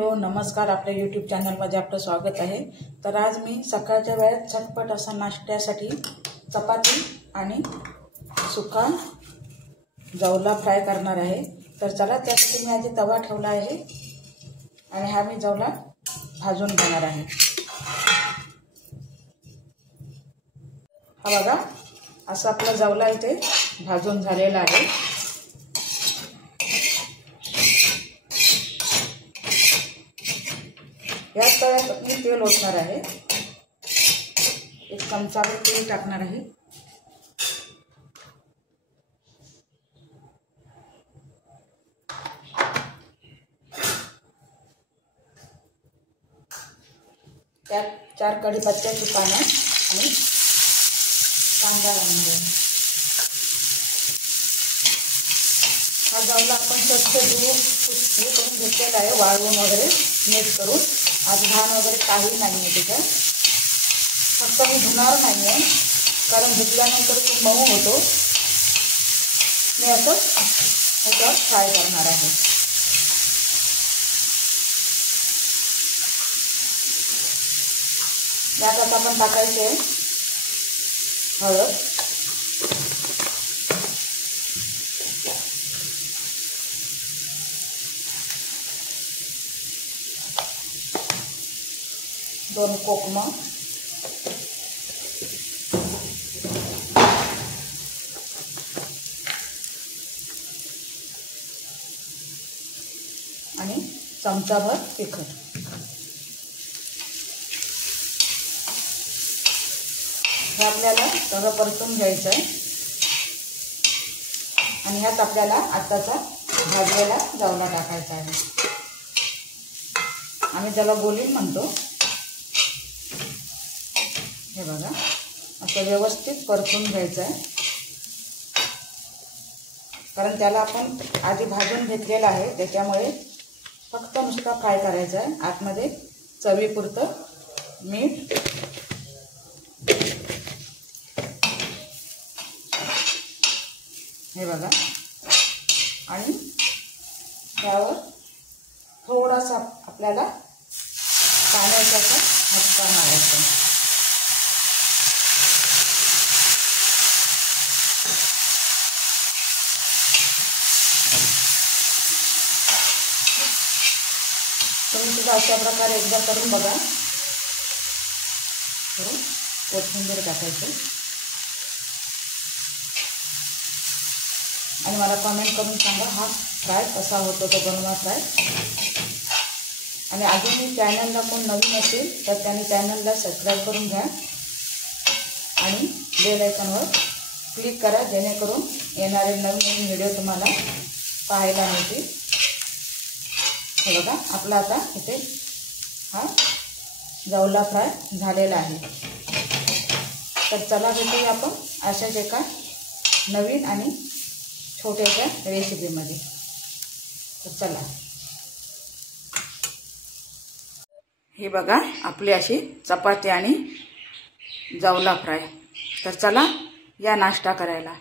Hello नमस्कार, आपल्या YouTube चॅनलमध्ये आपलं स्वागत आहे। तर आज मी सकाळच्या वेळेत झटपट असा नाश्त्यासाठी चपाती आणि सुका जवला फ्राय करणार आहे। तर चला, त्यासाठी मी आधी तवा ठेवला आहे आणि हा मी जवला भाजून घेणार आहे। हा बघा, असा आपला जवला इथे भाजून झालेला आहे। याच तव्यात मी तेल ओतणार आहे। एक चमचाभर तेल टाकणार आहे। त्यात 4 कढीपत्त्याची पानं आणि कांदा घालणार आहे। हा जवला आपण स्वच्छ धुवून करून घेतलेला आहे, वाळवून वगैरे नीट करून। आज घाण वगैरे काही नाही आहे त्याच्यात। फक्त मी धुणार नाही आहे, कारण धुतल्यानंतर तो मऊ होतो। मी असं ह्याच्यावर फ्राय करणार आहे। यात आपण टाकायचे हळद, दोन कोकमं, आणि चमचाभर तिखट। हे आपल्याला सगळं परतून घ्यायचं आहे आणि ह्यात आपल्याला आताचा भाजलेला जवला टाकायचा आहे। आम्ही त्याला गोलीन म्हणतो। हे बघा, असं व्यवस्थित परतून घ्यायचं आहे, कारण त्याला आपण आधी भाजून घेतलेला आहे, त्याच्यामुळे फक्त नुसता फ्राय करायचा आहे। आतमध्ये चवीपुरतं मीठ, हे बघा, आणि त्यावर थोडासा आपल्याला पाण्याचा हातका मारायचा। तुम्ही सुद्धा अशा प्रकारे एकदा करून बघा। कोथिंबीर टाकायची आणि मला कमेंट करून सांगा हा फ्राय कसा होतो, तो बनवा फ्राय। आणि अजूनही चॅनलला कोण नवीन असेल तर त्याने चॅनलला सबस्क्राईब करून घ्या आणि बेल आयकॉनवर क्लिक करा, जेणेकरून येणारे नवीन व्हिडिओ तुम्हाला पाहायला मिळतील। हे बघा, आपला आता इथे हा जवला फ्राय झालेला आहे। तर चला, भेटूया आपण अशाच एका नवीन आणि छोट्याशा रेसिपीमध्ये। तर चला, हे बघा आपली अशी चपाती आणि जवला फ्राय। तर चला या नाश्ता करायला।